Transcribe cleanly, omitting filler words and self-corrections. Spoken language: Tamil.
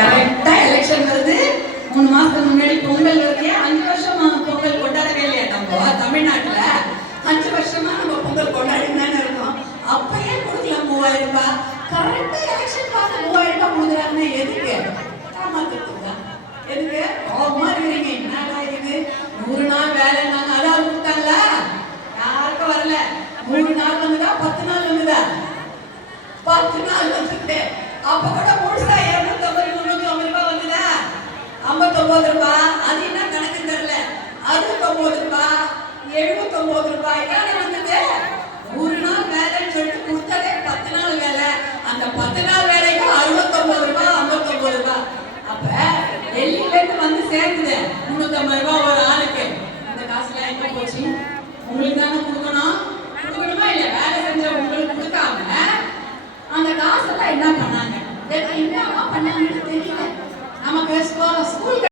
கரெக்டா எலெக்ஷன் வருது. 3 மாசத்துக்கு முன்னாடி பொங்கல் வருது. 5 வருஷமா பொங்கல் கொண்டாடவே இல்லையா நம்ம தமிழ்நாட்டுல? 5 வருஷமா நம்ம பொங்கல் கொண்டாடிட்டு தானே இருக்கோம். அப்பயே கொடுக்கலாம் 3000 ரூபாய். கரெக்டா எலெக்ஷன் பார்த்து 3000 ரூபாய் கொடுக்குறாங்கன்னா எதுக்கு? ஏமாத்துறதுக்கு தான். எதுக்கு? கோபமா இருக்கிறீங்க. என்னடா இது 100 நாள் வேலைன்னாங்க, அதாவது கொடுத்தாங்களா? யாருக்கும் வரல. 3 நாள் வந்துதா, 10 நாள் வந்துதா? 10 நாள் வந்துட்டு அப்ப கூட முழுசா 250 350 ரூபாய் வந்துதா? 59 ரூபாய். அது என்ன கணக்கு தெரியல. 69 ரூபாய், 79 ரூபாய் தானே வந்தது. 100 நாள் வேலைன்னு சொல்லிட்டு கொடுத்ததே 10 நாள் வேலை. அந்த 10 நாள் வேலைக்கு 69 ரூபாய், 59 ரூபாய். அப்ப டெல்லியில இருந்து வந்து சேர்க்குது 350 ரூபாய் ஒரு ஆளுக்கு. இந்த காசுல எங்க போச்சு? உங்களுக்கு தானே கொடுக்கணும். கொடுக்கணுமா இல்ல? வேலை செஞ்ச உங்களுக்கு கொடுக்காம அந்த காசெல்லாம் என்ன பண்ணாங்க? என்னவா பண்ணாங்கன்னு தெரியல. நமக்கு ஸ்கூல்